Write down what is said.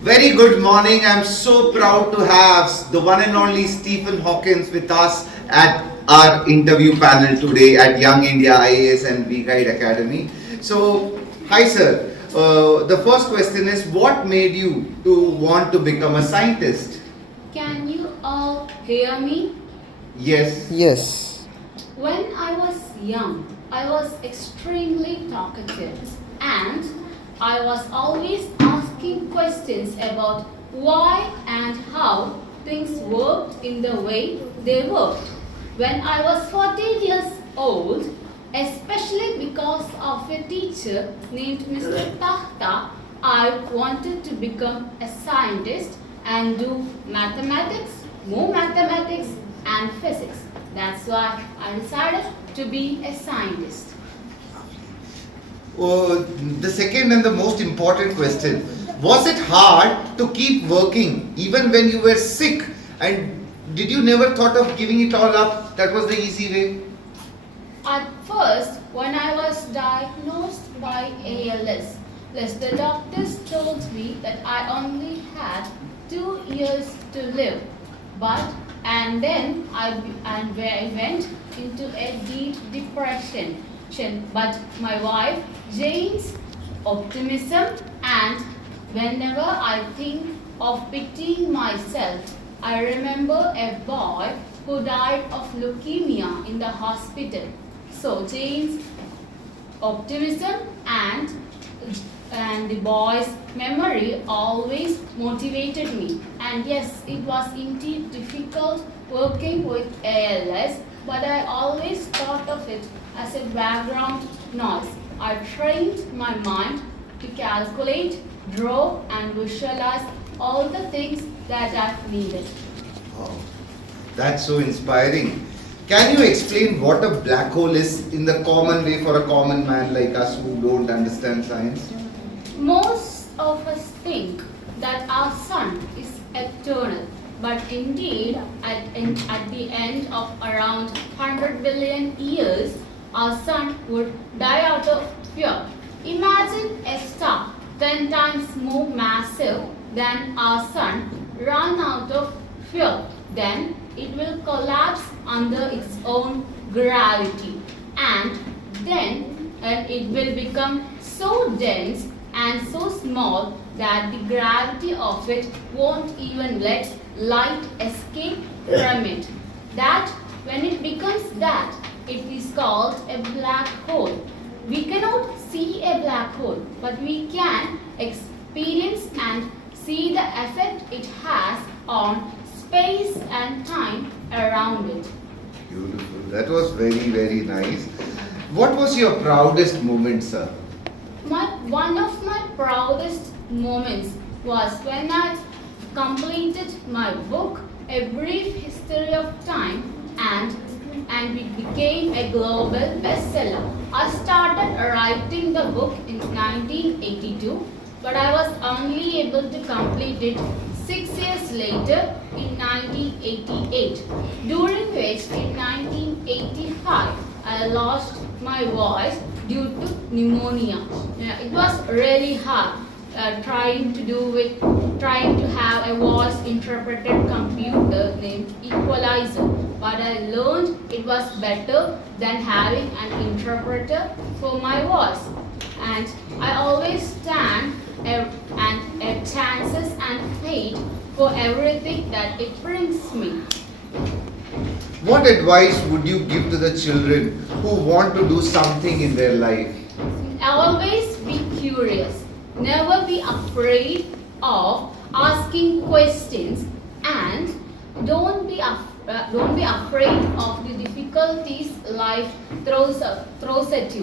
Very good morning. I'm so proud to have the one and only Stephen Hawkins with us at our interview panel today at Young India IAS and V Guide Academy. So, hi sir. The first question is, what made you to want to become a scientist? Can you all hear me? Yes. Yes. When I was young, I was extremely talkative and I was always asking questions about why and how things worked in the way they worked. When I was 14 years old, especially because of a teacher named Mr. Tahta, I wanted to become a scientist and do mathematics, more mathematics, and physics. That's why I decided to be a scientist. The second and the most important question, was it hard to keep working even when you were sick? And did you never thought of giving it all up? That was the easy way. At first, when I was diagnosed by ALS, the doctors told me that I only had 2 years to live. And then I went into a deep depression. But my wife, Jane's optimism, and whenever I think of pitying myself, I remember a boy who died of leukemia in the hospital. So Jane's optimism and the boy's memory always motivated me. And yes, it was indeed difficult working with ALS, but I always thought of it as a background noise. I trained my mind to calculate, draw, and visualize all the things that I needed. Wow, that's so inspiring. Can you explain what a black hole is in the common way for a common man like us who don't understand science? Most of us think that our sun is eternal, but indeed, at the end of around 100 billion years, our sun would die out of fuel. Imagine a star 10 times more massive than our sun run out of fuel. Then it will collapse under its own gravity, and then it will become so dense and so small that the gravity of it won't even let light escape from it. That when it becomes that, it is called a black hole. We cannot see a black hole, but we can experience and see the effect it has on space and time around it. Beautiful. That was very, very nice. What was your proudest moment, sir? One of my proudest moments was when I completed my book, A Brief History of Time, and it became a global bestseller. I started writing the book in 1982, but I was only able to complete it 6 years later in 1988, during which in 1985 I lost my voice due to pneumonia. It was really hard trying to have a voice interpreted computer named Equalizer, but I learned it was better than having an interpreter for my voice. And I always stand a chances and fate for everything that it brings me. What advice would you give to the children who want to do something in their life? Always be curious. Never be afraid of asking questions, and don't be afraid of the difficulties life throws at you.